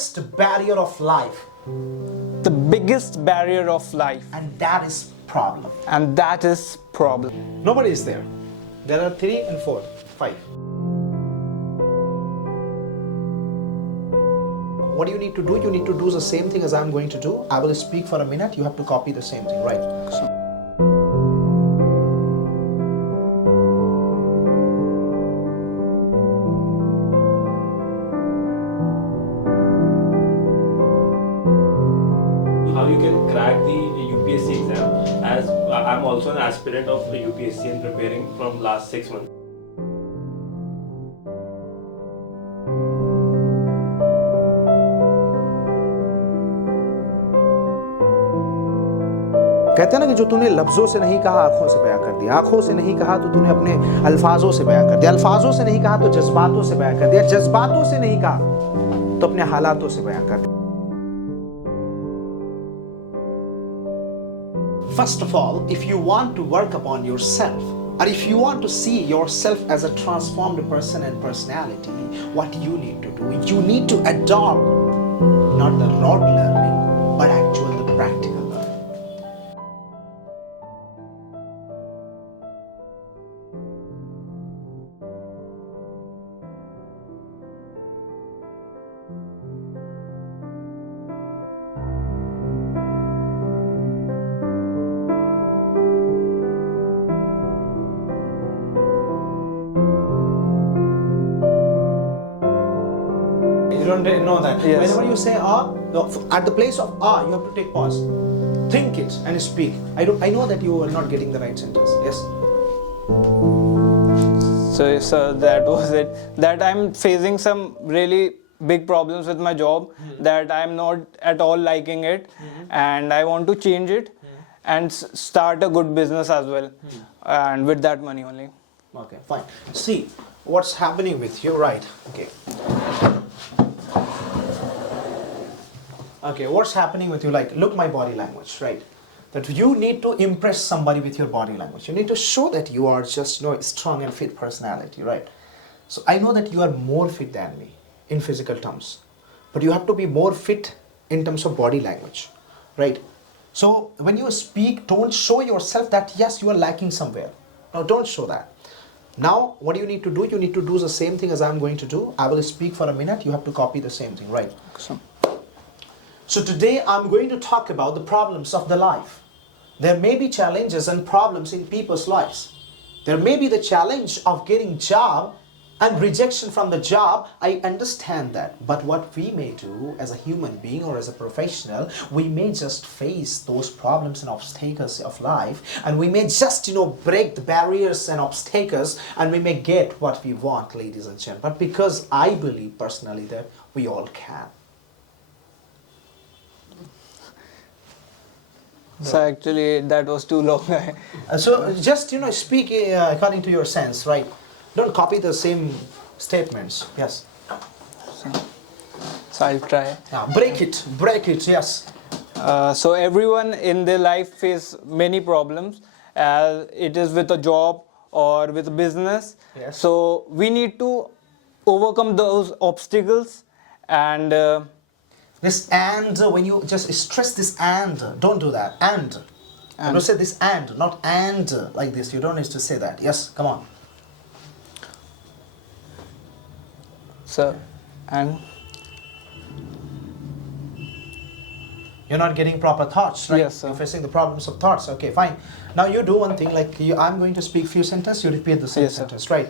biggest barrier of life. The biggest barrier of life. And that is problem. And that is problem. Nobody is there. There are 3 and 4, 5. What do you need to do? You need to do the same thing as I'm going to do. I will speak for a minute. You have to copy the same thing, right? How you can crack the UPSC exam, as I'm also an aspirant of the UPSC and preparing from last 6 months. कहते हैं ना कि जो तूने लफ्ज़ों से नहीं कहा आँखों से बयां कर दिया, आँखों से नहीं कहा तो तूने अपने अल्फाजों से बयां कर दिया, अल्फाजों से नहीं कहा तो जज्बातों से बयां कर दिया, जज्बातों से नहीं कहा तो अपने हालातों से बयां कर दिया. First of all, if you want to work upon yourself, or if you want to see yourself as a transformed person and personality, what you need to do, you need to adopt not the rote learning, but actual the practical learning. You don't know that. Yes. Whenever you say at the place of you have to take pause. Think it and speak. I know that you are not getting the right sentence. Yes. So that was it. That I'm facing some really big problems with my job, that I'm not at all liking it, and I want to change it and start a good business as well, and with that money only. Okay, fine. See what's happening with you, right? Okay, what's happening with you? Like, look my body language, right? That you need to impress somebody with your body language. You need to show that you are just, strong and fit personality, right? So I know that you are more fit than me in physical terms, but you have to be more fit in terms of body language, right? So when you speak, don't show yourself that yes, you are lacking somewhere. No, don't show that. Now, what do you need to do? You need to do the same thing as I'm going to do. I will speak for a minute. You have to copy the same thing, right? So today I'm going to talk about the problems of the life. There may be challenges and problems in people's lives. There may be the challenge of getting job and rejection from the job. I understand that. But what we may do as a human being or as a professional, we may just face those problems and obstacles of life, and we may just, break the barriers and obstacles, and we may get what we want, ladies and gentlemen. But because I believe personally that we all can. So actually that was too long. So just speak according to your sense, right? Don't copy the same statements. Yes. So I'll try. Now break it. Yes. So everyone in their life face many problems, as it is with a job or with a business. Yes. So we need to overcome those obstacles, and this and, when you just stress this and, don't do that. And. You don't say this and, not and like this. You don't need to say that. Yes, come on. so and You're not getting proper thoughts, right? Yes, sir. You're facing the problems of thoughts. Okay, fine. Now you do one thing, like I'm going to speak few sentences, you repeat the same Yes, sir. sentence, right?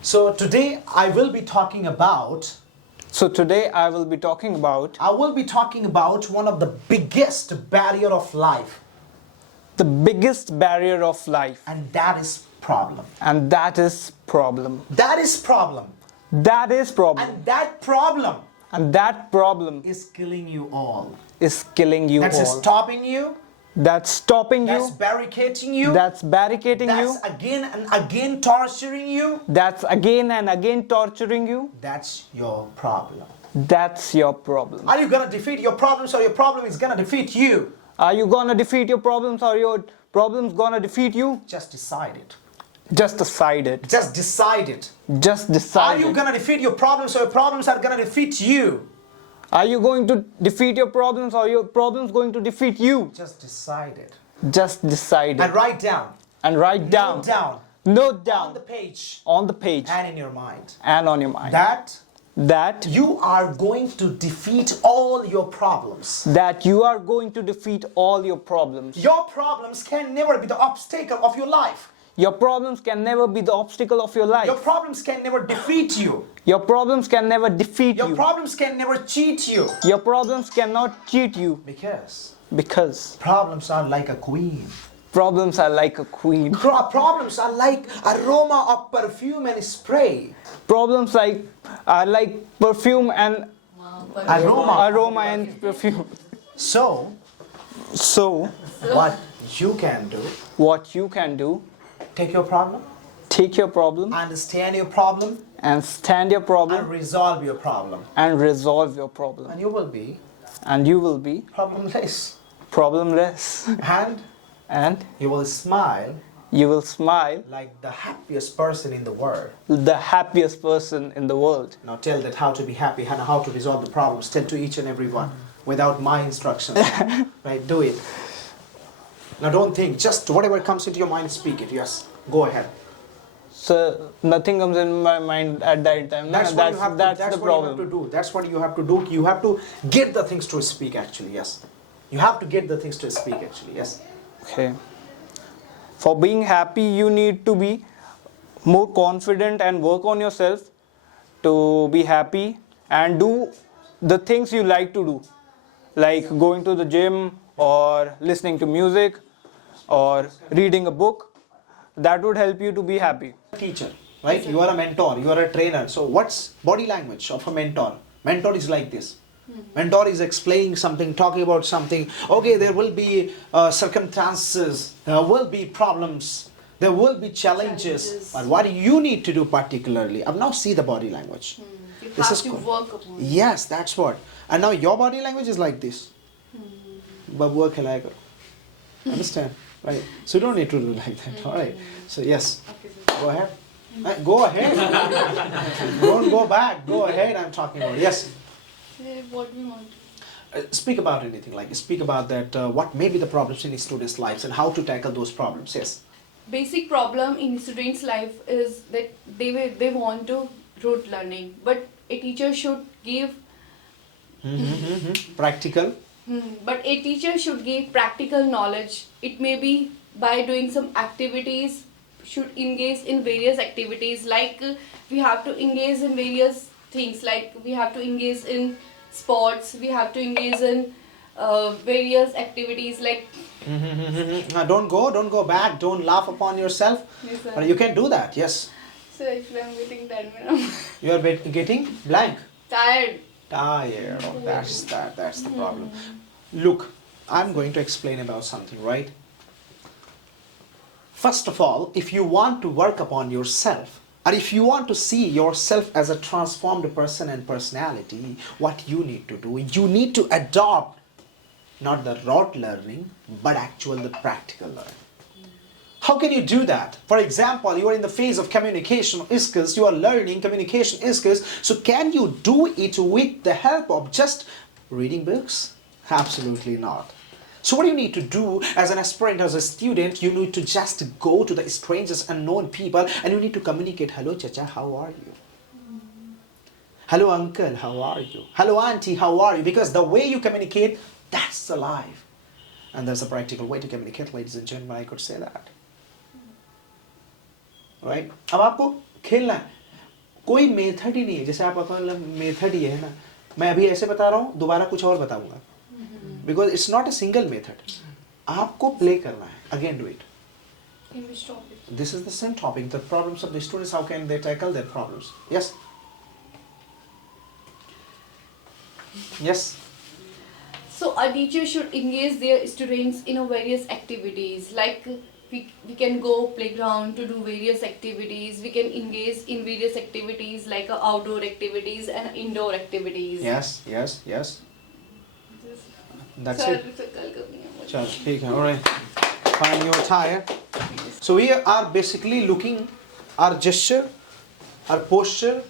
So today I will be talking about one of the biggest barrier of life. The biggest barrier of life. And that is problem. And that is problem. That is problem. That is problem. And that problem. And that problem is killing you all. Is killing you That's all. stopping you. That's stopping That's you. barricading you. That's barricading you. That's again and again torturing you. That's again and again torturing you. That's your problem. That's your problem. Are you gonna defeat your problems, or your problem is gonna defeat you? Are you gonna defeat your problems, or your problems gonna defeat you? Just decide it. Just decide it. Just decide it. Just Are decide you it. gonna defeat your problems or your problems are gonna defeat you? Are you going to defeat your problems or your problems going to defeat you? Just decide it. Just decide And it. write down. And write down. Note down. Note On down the page. on the page And in your mind. and on your mind That you are going to defeat all your problems. that you are going to defeat all your problems. Your problems can never be the obstacle of your life. Your problems can never be the obstacle of your life. Your problems can never defeat you. Your problems can never defeat Your you. problems can never cheat you. Your problems cannot cheat you because Problems are like a queen. problems are like a queen. Problems are like aroma of perfume and spray. Problems are like perfume and aroma and perfume. So, So what you can do, what you can do, take your problem, take your problem understand your problem, and stand your and problem resolve your problem. and resolve your problem. And you will be And you will be problemless. problemless. And And you will smile you will smile like the happiest person in the world. the happiest person in the world. Now tell that how to be happy and how to resolve the problems. Tell to each and every one without my instructions. Right? Do it. Now don't think. Just whatever comes into your mind, speak it. Yes. Go ahead. So nothing comes in my mind at that time. That's what you have to, that's that's the what you have problem. to do. That's what you have to do. You have to get the things to speak actually. Yes. You have to get the things to speak actually. Yes. Okay. For being happy, you need to be more confident and work on yourself to be happy and do the things you like to do, like going to the gym or listening to music or reading a book. That would help you to be happy. Teacher, right? You are a mentor. You are a trainer. So what's body language of a mentor? Mentor is like this. Mentor is explaining something, talking about something. Okay, there will be circumstances, there will be problems, there will be challenges. But what you need to do particularly, now see the body language. You This have is to cool. work upon it. Yes, that's what. And now your body language is like this. Babua khilaya karo. Understand? Right. So you don't need to do like that. Alright. So yes. Okay, sir. Go ahead. Go ahead. Don't go back. Go ahead. I'm talking about. Yes. What we want. Speak about anything. Like speak about that. What may be the problems in students' lives and how to tackle those problems. Yes. Basic problem in students' life is that they want to rote learning, but a teacher should give Practical. but a teacher should give practical knowledge. It may be by doing some activities, should engage in various activities, like we have to engage in various things, like we have to engage in sports, we have to engage in various activities like Don't go back. Don't laugh upon yourself. Yes, sir. But you can do that. Yes. So actually I'm getting tired now. You are getting blank. Tired. Tired. Oh, that's that. That's the problem. Look, I'm going to explain about something, right? First of all, if you want to work upon yourself, or if you want to see yourself as a transformed person and personality, what you need to do, you need to adopt not the rote learning, but actual the practical learning. How can you do that? For example, you are in the phase of communication skills, you are learning communication skills, so can you do it with the help of just reading books? Absolutely not. So what do you need to do as an aspirant, as a student? You need to just go to the strangers, unknown people, and you need to communicate. Hello, Chacha, how are you? Hello, uncle, how are you? Hello, auntie, how are you? Because the way you communicate, that's the life. And there's a practical way to communicate, ladies and gentlemen, I could say that. Right? अब आपको खेलना है, कोई method ही नहीं है. जैसे आप अपना मेथड ही है ना, मैं अभी ऐसे बता रहा हूँ, दोबारा कुछ और बताऊंगा. Because it's not a single method. आपको play करना है. Again, do it. In which topic? This is the same topic. The problems of the students. How can they tackle their problems? Yes. Yes. So a teacher should engage their students in a various activities, like we can go playground to do various activities, we can engage in various activities like outdoor activities and indoor activities. Yes. Yes. Yes. That's Sir, it. कल करेंगे मुझे. Chalo, ठीक है. All right. Fine. You're tired. So we are basically looking our gesture, our posture,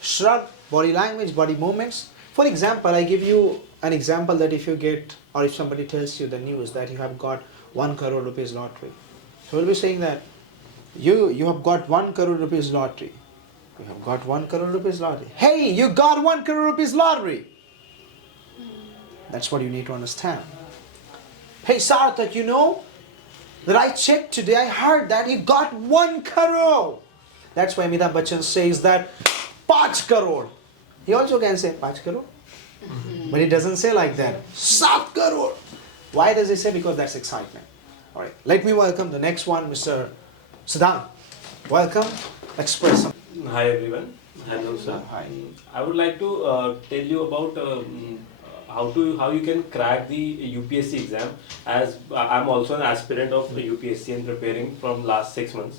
shrug, body language, body movements. For example, I give you an example that if you get, or if somebody tells you the news that you have got 1 crore rupees lottery, so we'll be saying that you have got 1 crore rupees lottery. You have got 1 crore rupees lottery. Hey, you got 1 crore rupees lottery. That's what you need to understand. Hey Sarthak, you know that I checked today, I heard that you got 1 crore. That's why Amitabh Bachchan says that 5 crore. He also can say 5 crore. But he doesn't say like that. 7 crore. Why does he say? Because that's excitement. Alright, let me welcome the next one, Mr. Siddhant. Welcome. Express some. Hi everyone. Hello sir. Hi. I would like to tell you about how you can crack the UPSC exam, as I'm also an aspirant of UPSC and preparing from last 6 months.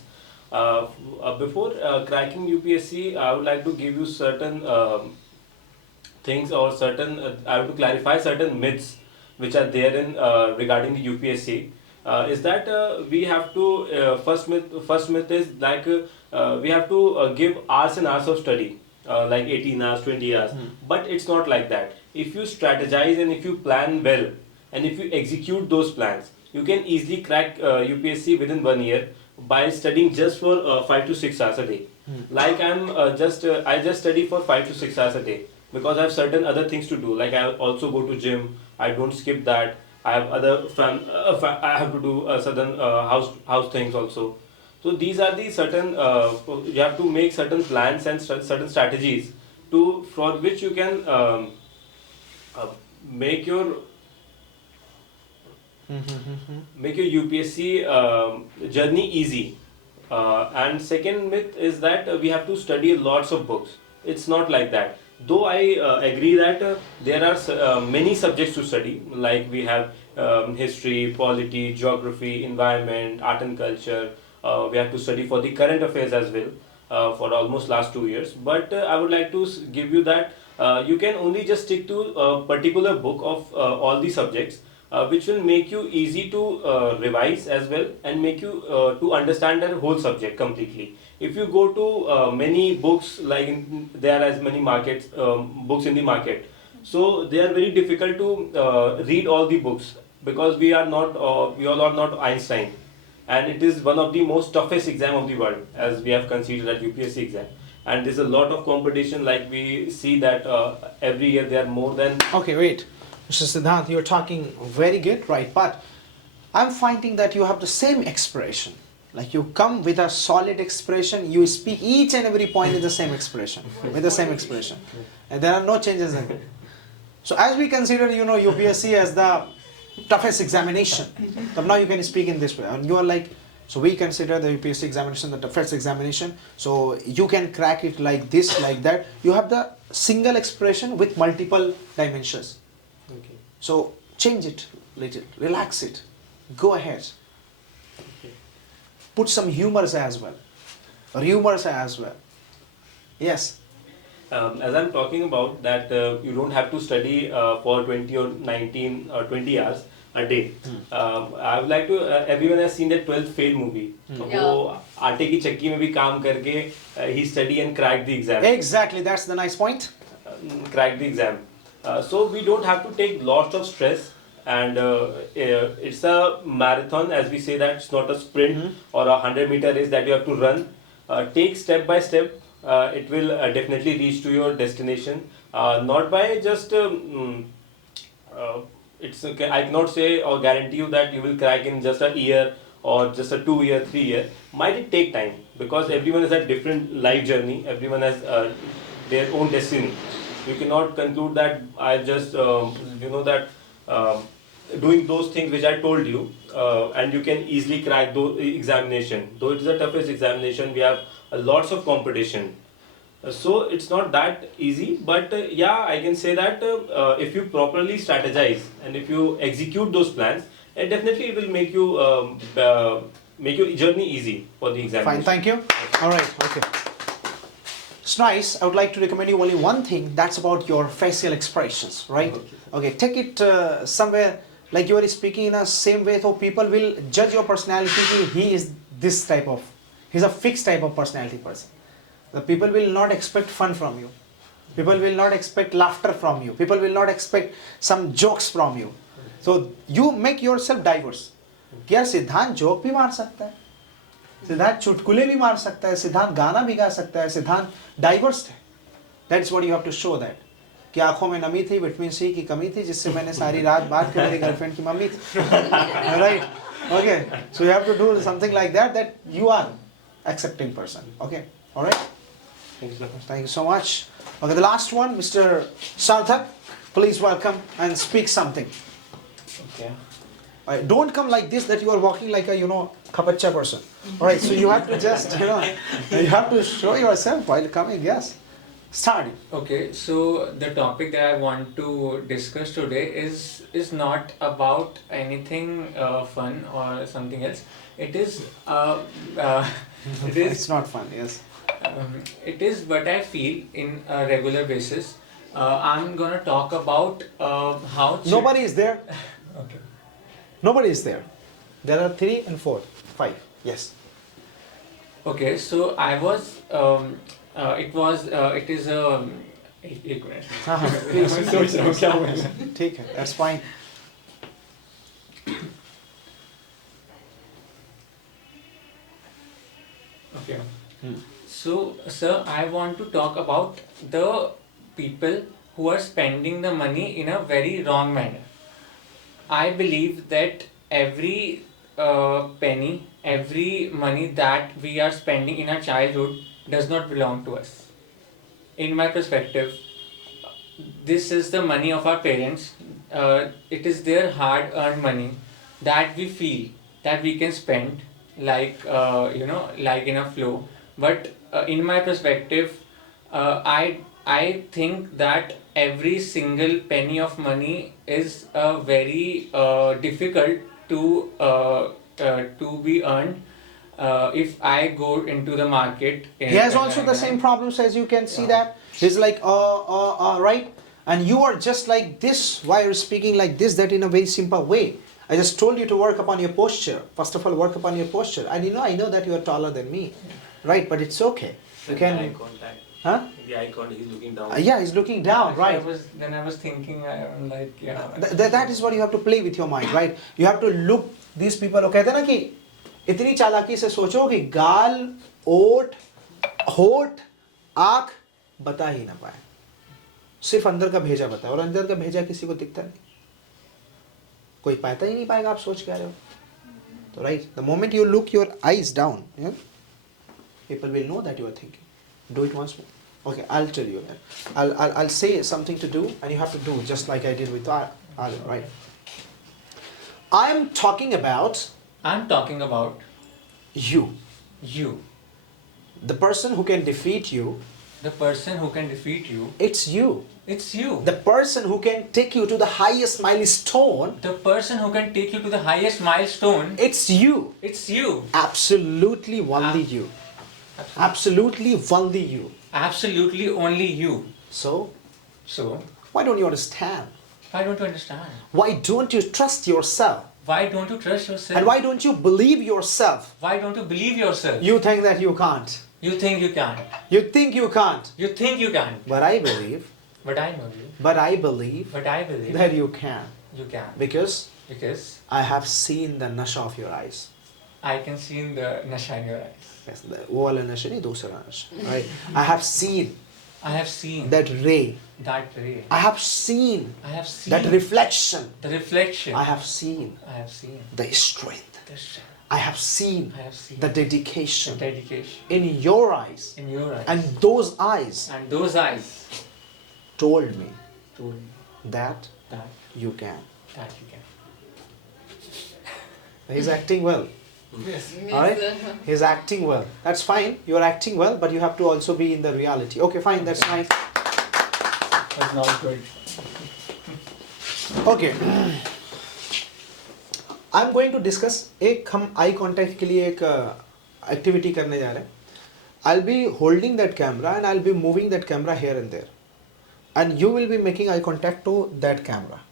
Before cracking UPSC, I would like to give you certain things, or certain I have to clarify certain myths which are there in regarding the UPSC. Is that we have to first myth is like we have to give hours and hours of study, like 18 hours, 20 hours. But it's not like that. If you strategize and if you plan well and if you execute those plans, you can easily crack UPSC within 1 year by studying just for 5 to 6 hours a day. Like I just study for 5 to 6 hours a day because I have certain other things to do. Like I also go to gym. I don't skip that. I have other I have to do certain house things also. So these are the certain you have to make certain plans and certain strategies for which you can make your UPSC journey easy. And second myth is that we have to study lots of books. It's not like that. Though I agree that there are many subjects to study, like we have history, polity, geography, environment, art and culture. We have to study for the current affairs as well for almost last 2 years. But I would like to give you that you can only just stick to a particular book of all the subjects, which will make you easy to revise as well and make you to understand the whole subject completely. If you go to many books, like there are as many books in the market, so they are very difficult to read all the books, because we all are not Einstein, and it is one of the most toughest exam of the world, as we have considered at UPSC exam. And there's a lot of competition, like we see that every year there are more than... Okay, wait. Mr. Siddhant, you're talking very good, right? But I'm finding that you have the same expression. Like you come with a solid expression, you speak each and every point in the same expression, with the same expression. And there are no changes in it. So as we consider, UPSC as the toughest examination, so now you can speak in this way. And you are like, so we consider the UPSC examination the toughest examination. So you can crack it like this, like that. You have the single expression with multiple dimensions. Okay. So change it, little, relax it, go ahead. Put some humors as well, Yes. As I'm talking about that, you don't have to study for 20 or 19 or 20 hours a day. I would like to, everyone has seen that 12th fail movie. वो आटे की चक्की में भी काम करके he study and crack the exam. Exactly, that's the nice point. Crack the exam. So we don't have to take lots of stress, and it's a marathon, as we say, that it's not a sprint or a 100-meter race that you have to run. Take step by step. It will definitely reach to your destination, not by just I cannot say or guarantee you that you will crack in just a year or just a 2 year, 3 year. Might it take time, because everyone has a different life journey, everyone has their own destiny. You cannot conclude that I just doing those things which I told you, and you can easily crack those examination. Though it is the toughest examination, we have lots of competition. So it's not that easy, but yeah, I can say that if you properly strategize and if you execute those plans, it definitely will make your journey easy for the examination. Fine, thank you. All right, okay. It's nice. I would like to recommend you only one thing. That's about your facial expressions, right? Okay, take it somewhere like you are speaking in a same way, so people will judge your personality. He is this type of, he's a fixed type of personality person. The people will not expect fun from you. People will not expect laughter from you. People will not expect some jokes from you. So you make yourself diverse. यार सिद्धांत joke भी मार सकता है, सिद्धांत चुटकुले भी मार सकता है, सिद्धांत गाना भी गा सकता है, सिद्धांत डाइवर्स है. That's what you have to show that. कि आंखों में नमी थी, विटामिन सी की कमी थी, जिससे मैंने सारी रात बात की मेरी गर्लफ्रेंड की मम्मी थी. Right? Okay. So you have to do something like that, that you are accepting person. Okay. All right. Thank you so much. Okay, the last one, Mr. Sarthak, please welcome and speak something. Okay. Don't come like this that you are walking like a, kapacha person. Alright, so you have to just, you have to show yourself while coming, yes. Start. Okay, so the topic that I want to discuss today is not about anything fun or something else. It is It's not fun, yes. It is what I feel in a regular basis. I'm gonna talk about how. Nobody is there. Okay. Nobody is there. There are 3 and 4, 5. Yes. Okay, so I was. It is a. एक minute. Please. सोच रहा हूँ क्या बोलूं. Take it. That's fine. Okay. So, sir, I want to talk about the people who are spending the money in a very wrong manner. I believe that every penny, every money that we are spending in our childhood does not belong to us. In my perspective, this is the money of our parents. It is their hard-earned money that we feel that we can spend like like in a flow. But in my perspective, I think that every single penny of money is very difficult to be earned. If I go into the market, He has also the same problems as you can see that. He's like, right? And you are just like this. Why are you speaking like this? That in a very simple way. I just told you to work upon your posture. First of all, work upon your posture. And I know that you are taller than me. Right? But it's okay. You can. Eye contact. Huh? The eye contact, he's looking down. Yeah, he's looking down, right? I was thinking, I'm like, yeah. That is what you have to play with your mind, right? You have to look these people. कहते हैं ना कि इतनी चालाकी से सोचो कि गाल, ओठ, होठ, आँख बता ही ना पाए. सिर्फ अंदर का भेजा बताए और अंदर का भेजा किसी को दिखता नहीं. कोई पाता ही नहीं पाएगा आप सोच क्या रहे हो. तो right, the moment you look your eyes down, people will know that you are thinking. Do it once more. Okay, I'll tell you that. I'll say something to do and you have to do just like I did with Ali, right? I'm talking about you. You. The person who can defeat you, The person who can defeat you, it's you. it's you. The person who can take you to the highest milestone, The person who can take you to the highest milestone, it's you. it's you. Absolutely only you. Absolutely only you. Absolutely only you. So, So, why don't you understand? why don't you understand? Why don't you trust yourself? Why don't you trust yourself? And why don't you believe yourself? Why don't you believe yourself? You think that you can't. You think you can. You think you can't. You think you can. But I believe, But I know you. but I believe But I believe that you can. you can. Because Because I have seen the nasha of your eyes. I can see in the nasha in your eyes. Yes, वो वाला नशा नहीं दूसरा नशा. Right? I have seen I have seen that ray. that ray. I have seen I have seen that reflection. the reflection. I have seen I have seen the strength. the strength. I have seen I have seen the the dedication dedication in your eyes. in your eyes. And those eyes And those eyes told me told me that that you can. you can. He's acting well. Yes. Alright? He's acting well. That's fine. You're acting well, but you have to also be in the reality. Okay, fine. That's nice. That's not good. Okay. I'm going to discuss एक हम eye contact के लिए एक activity करने जा रहे हैं. I'll be holding that camera and I'll be moving that camera here and there. And you will be making eye contact to that camera.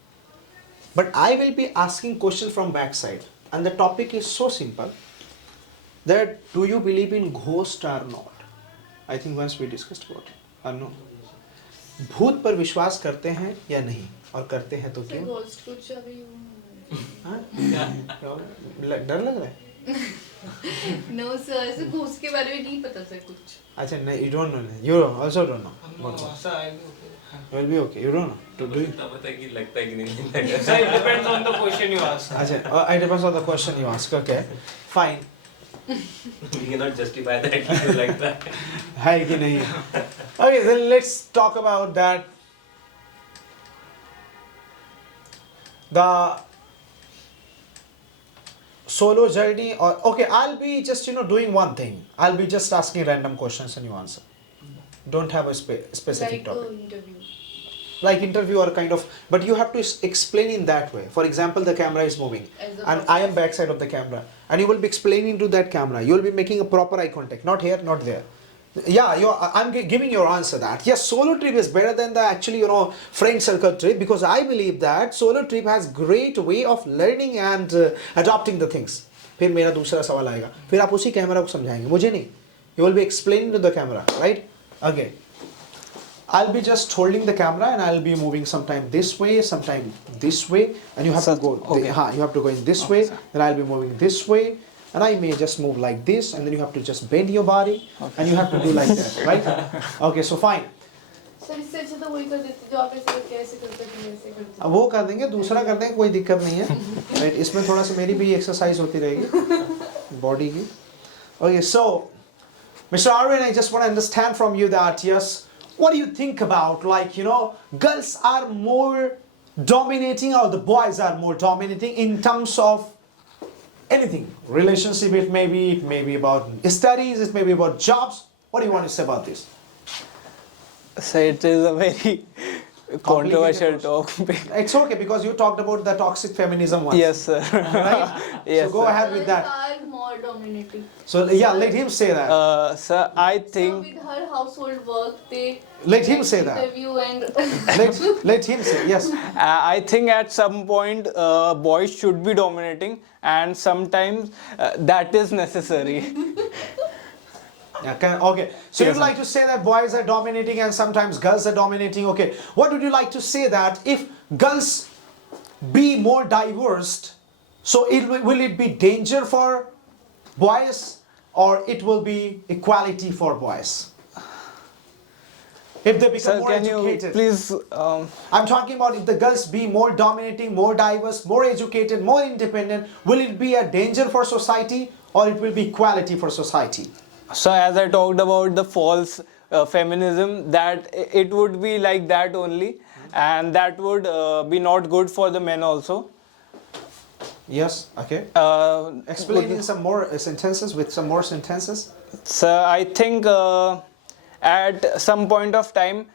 But I will be asking questions from backside. And the topic is so simple. that do you believe in ghost or not? I think once we discussed about it. Or no? भूत पर विश्वास करते हैं या नहीं, और करते हैं तो क्यों? Ghost कुछ अभी हाँ? डर लग रहा है? No sir, ऐसे ghost के बारे में नहीं पता सर कुछ. अच्छा नहीं, you don't know. You also don't know. You will be okay. You don't know. Do you? पता कि लगता है कि नहीं लगता है. So it depends on the question you ask. अच्छा, it depends on the question you ask. Okay, fine. We cannot justify that if you like that. है कि नहीं? Okay, then let's talk about that. The solo journey, or okay, I'll be just doing one thing. I'll be just asking random questions and you answer. Don't have a specific Like topic. interview. Like interview or kind of, but you have to explain in that way. For example, the camera is moving As a and I am backside of the camera, and you will be explaining to that camera. You will be making a proper eye contact, not here, not there. Yeah, I'm giving your answer that yes, solo trip is better than the actually friend circle trip, because I believe that solo trip has great way of learning and adopting the things. फिर मेरा दूसरा सवाल आएगा, फिर आप उसी camera को समझाएंगे, मुझे नहीं. You will be explaining to the camera, right? Okay. I'll be just holding the camera and I'll be moving sometime this way, sometime this way, and you have to go. Okay. You have to go in this way, then I'll be moving this way, and I may just move like this, and then you have to just bend your body, and you have to do like that, right? Okay, so fine. Sir इससे अच्छा तो वही कर देते जो आप ऐसे कैसे करते थे वैसे करते. अब वो कर देंगे, दूसरा कर देंगे, कोई दिक्कत नहीं है. Right? इसमें थोड़ा सा मेरी भी एक्सरसाइज होती रहेगी बॉडी की. Okay, so Mr. Arvind, I just want to understand from you that yes, what do you think about girls are more dominating or the boys are more dominating in terms of anything, relationship? It may be about studies, it may be about jobs. What do you want to say about this? So it is a very controversial topic. It's okay because you talked about the toxic feminism once. Yes, sir. Right? Yes, So go sir. ahead with that. Are more dominating. So yeah, let him say that. Sir, I So think with her household work, they Let him say that. interview and Let him say, yes. I think at some point boys should be dominating, and sometimes that is necessary. Yeah, okay. So Yes, you'd like to say that boys are dominating and sometimes girls are dominating. Okay. What would you like to say that if girls be more diverse, so will it be danger for boys or it will be equality for boys? If they become Sir, more can you educated. please? I'm talking about if the girls be more dominating, more diverse, more educated, more independent, will it be a danger for society or it will be equality for society? So as I talked about the false feminism, that it would be like that only, and that would be not good for the men also. Yes, okay. Explain in some more sentences, with some more sentences. So I think at some point of time,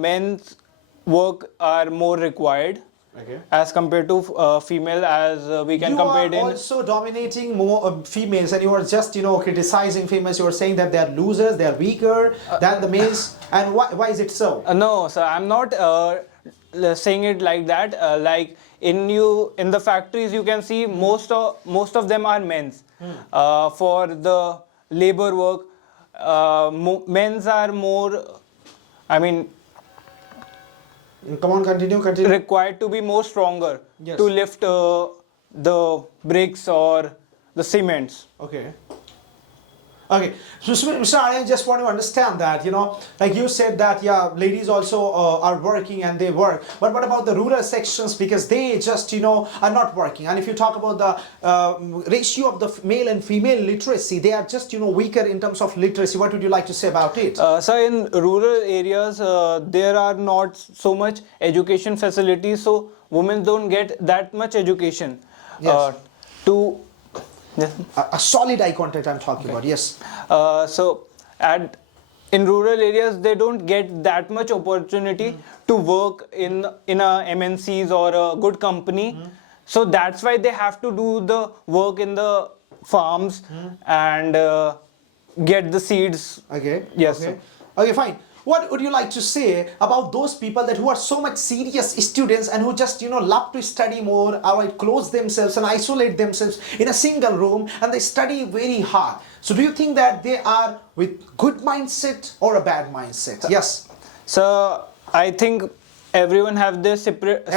men's work are more required Okay. as compared to female, as we can You compare are it in. also dominating more females, and you are just criticizing females. You are saying that they are losers, they are weaker than the males. And why is it so? No, sir, I'm not saying it like that. Like in the factories, you can see most of them are men's. For the labor work, men's are more. I mean, Come on, continue. required to be more stronger Yes. to lift the bricks or the cements. Okay. Okay. So, Mr. I just want to understand that, like you said that, yeah, ladies also are working and they work. But what about the rural sections? Because they just, are not working. And if you talk about the ratio of the male and female literacy, they are just, weaker in terms of literacy. What would you like to say about it? So in rural areas, there are not so much education facilities, so women don't get that much education. Yes. Yes. A solid eye contact I'm talking about, yes. So in rural areas, they don't get that much opportunity to work in a MNCs or a good company. So that's why they have to do the work in the farms and get the seeds. Okay. Yes, Okay. sir. Okay, fine. What would you like to say about those people that who are so much serious students and who just love to study more, or close themselves and isolate themselves in a single room and they study very hard? So do you think that they are with good mindset or a bad mindset? Yes. So I think everyone have their separate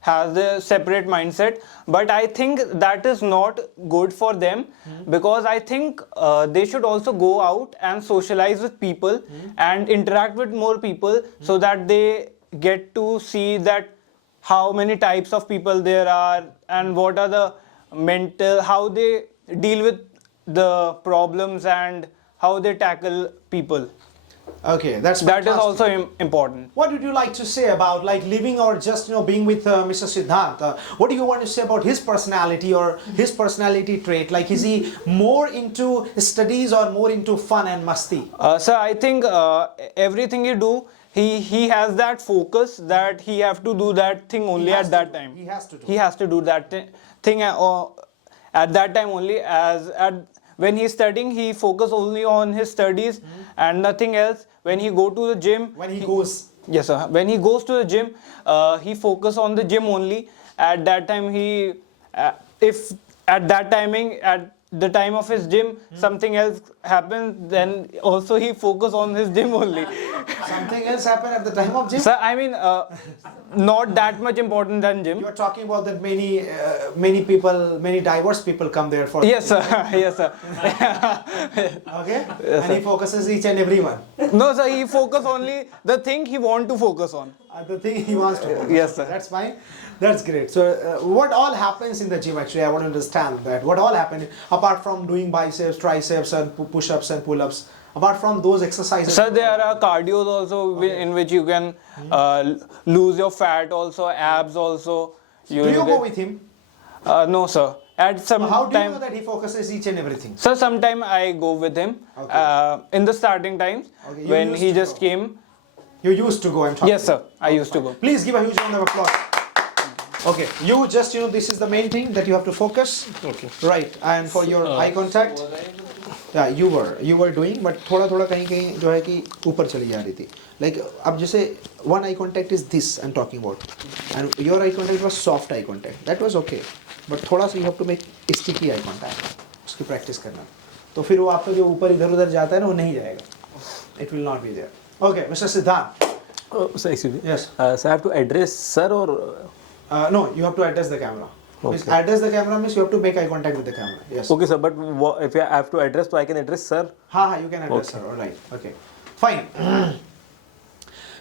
has their separate mindset, but I think that is not good for them, because I think they should also go out and socialize with people and interact with more people, so that they get to see that how many types of people there are and what are the how they deal with the problems and how they tackle people. Okay, that is That also important. What would you like to say about like living or just being with Mr. Siddhant? What do you want to say about his personality or his personality trait? Like, is he more into studies or more into fun and masti? So I think everything you do, he has that focus that he have to do that thing only at that time. He has to do. He has to do that thing at that time only. When he's studying, he focus only on his studies and nothing else. When he go to the gym, When he goes. yes sir, when he goes to the gym, he focus on the gym only. At that time, if at that timing, at the time of his gym, something else happens, then also he focus on his gym only. Something else happened at the time of gym? So I mean, not that much important than gym. You are talking about that many people, many diverse people come there for. Yes sir, yes sir. Okay. And he focuses each and every one. No sir, he focus only the thing he want to focus on. The thing he wants to focus. Yes, sir. That's fine. That's great. So what all happens in the gym actually? I want to understand that. What all happens apart from doing biceps, triceps and push-ups and pull-ups? Apart from those exercises. So there are cardios also in which you can lose your fat also, abs also. Do you go with him? No sir. At some How do you time, know that he focuses each and everything? so sometime I go with him. Okay. In the starting times, Okay, you when used he to just go. came. You used to go and talk. Yes sir, I used to go. Please give a huge round of applause. Okay, you just this is the main thing that you have to focus. Okay. Right, and for your eye contact. Yeah, you were doing, but थोड़ा कहीं जो है कि ऊपर चली जा रही थी. Like अब जैसे one eye contact is this I'm talking about, and your eye contact was soft eye contact. That was okay, but थोड़ा सा you have to make sticky eye contact. उसकी practice करना. तो फिर वो आपका जो ऊपर इधर-उधर जाता है ना वो नहीं जाएगा. It will not be there. Okay, Mr. Siddhant. Sir, excuse me. Yes. So I have to address sir or? No, you have to address the camera. Means Okay. address the camera means you have to make eye contact with the camera. Yes. Okay, sir. But if I have to address, so I can address sir. You can address Okay. her. All right. Okay. Fine.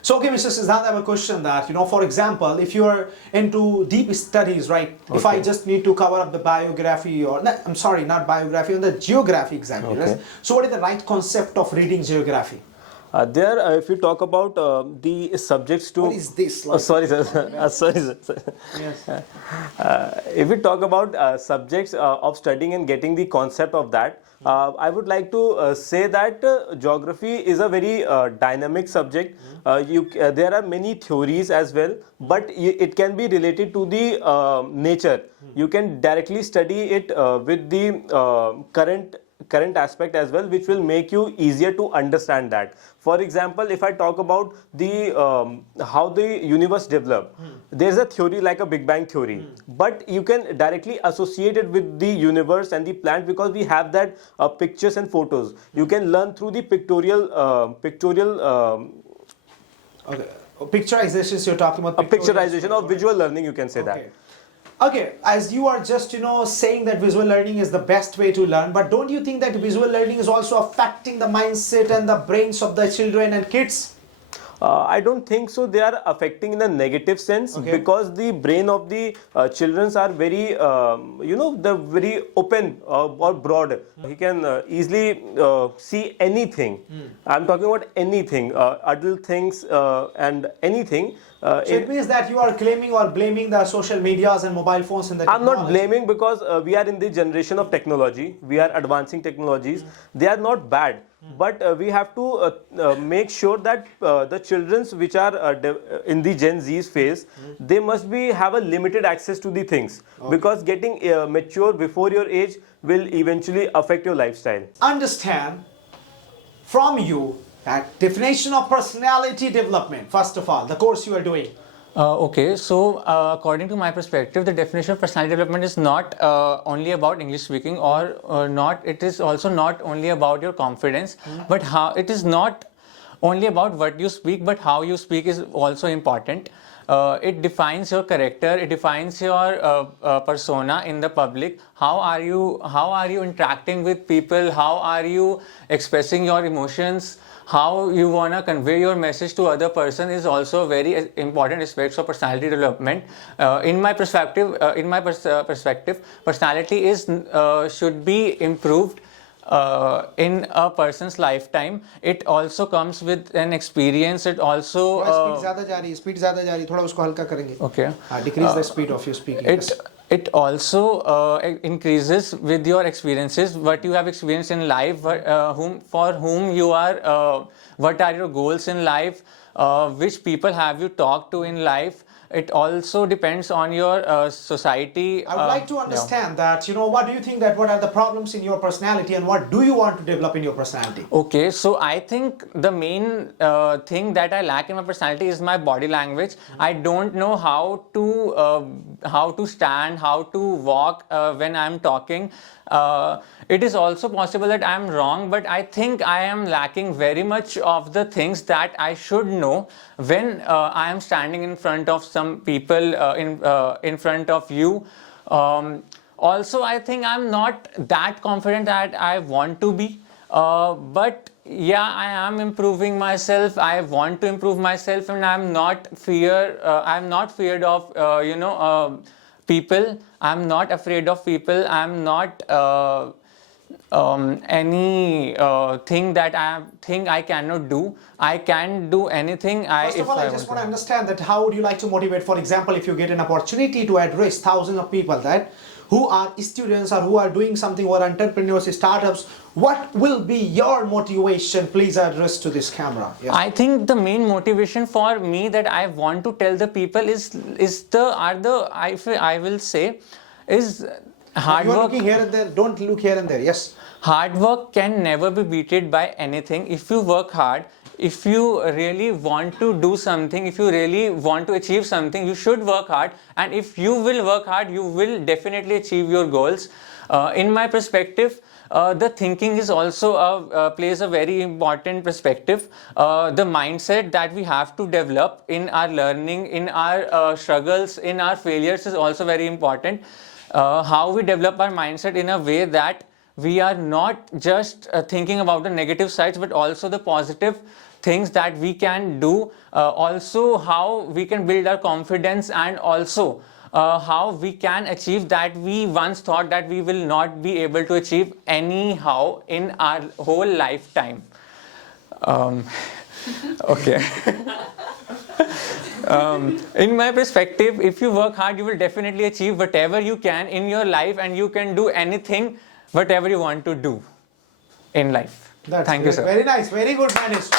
So, okay, Mr. Siddhant, I have a question that, for example, if you are into deep studies, right? If I Okay. just need to cover up the biography or, I'm sorry, not biography, on the geography example. Okay. Right? So, what is the right concept of reading geography? If you talk about the subjects to. What is this? Oh, sorry, sir. Sorry, sir. Yes. If we talk about subjects of studying and getting the concept of that, I would like to say that geography is a very dynamic subject. There are many theories as well, but it can be related to the nature. You can directly study it with the current aspect as well, which will make you easier to understand that. For example, if I talk about the how the universe developed, there's a theory like a Big Bang theory, but you can directly associate it with the universe and the planet because we have that pictures and photos. You can learn through the pictorial. Okay. Picturizations you're talking about. A picturization of visual learning, you can say that. Okay. Okay, as you are just saying that visual learning is the best way to learn, but don't you think that visual learning is also affecting the mindset and the brains of the children and kids? I don't think so. They are affecting in a negative sense because the brain of the children are very, they're very open or broad. He can easily see anything. I'm talking about anything, adult things and anything. So it means that you are claiming or blaming the social medias and mobile phones and the I'm not technology. blaming because we are in the generation of technology. We are advancing technologies. They are not bad. But we have to make sure that the children which are in the Gen Z's phase, they must have a limited access to the things because getting mature before your age will eventually affect your lifestyle. Understand from you That definition of personality development, first of all, the course you are doing. Okay, so according to my perspective, the definition of personality development is not only about English speaking, or not. It is also not only about your confidence, but how it is not only about what you speak, but how you speak is also important. It defines your character. It defines your persona in the public. How are you? How are you interacting with people? How are you expressing your emotions? How you wanna convey your message to other person is also a very important aspects of personality development. In my perspective, personality is should be improved in a person's lifetime. It also comes with an experience. It also speed ज़्यादा जा रही है, speed ज़्यादा जा रही है, थोड़ा उसको हल्का करेंगे. okay. Decrease the speed of your speaking. It it also increases with your experiences, what you have experienced in life, for whom you are, what are your goals in life, which people have you talked to in life. It also depends on your society. I would like to understand that, what do you think that what are the problems in your personality and what do you want to develop in your personality? Okay, so I think the main thing that I lack in my personality is my body language. I don't know how to stand, how to walk when I'm talking. It is also possible that I'm wrong, but I think I am lacking very much of the things that I should know when I am standing in front of some people, in front of you. Also, I think I'm not that confident that I want to be. But yeah, I am improving myself. I want to improve myself, and I'm not feared of people. I'm not afraid of people. I'm not any thing that I think I cannot do. I can do anything. First of all, I just want to understand that how would you like to motivate? For example, if you get an opportunity to address thousands of people that who are students or who are doing something, or entrepreneurs, startups, what will be your motivation? Please address to this camera. Yes. I think the main motivation for me that I want to tell the people is I will say is hard You are work. looking here and there. Don't look here and there. Yes. Hard work can never be beaten by anything. If you work hard, if you really want to do something, if you really want to achieve something, you should work hard. And if you will work hard, you will definitely achieve your goals. In my perspective, the thinking is also plays a very important perspective. The mindset that we have to develop in our learning, in our struggles, in our failures is also very important. How we develop our mindset in a way that we are not just thinking about the negative sides, but also the positive things that we can do. Also, how we can build our confidence, and also how we can achieve that we once thought that we will not be able to achieve anyhow in our whole lifetime. Okay. In my perspective, if you work hard, you will definitely achieve whatever you can in your life, and you can do anything, whatever you want to do in life. That's Thank you, great. sir. Very nice. Very good managed.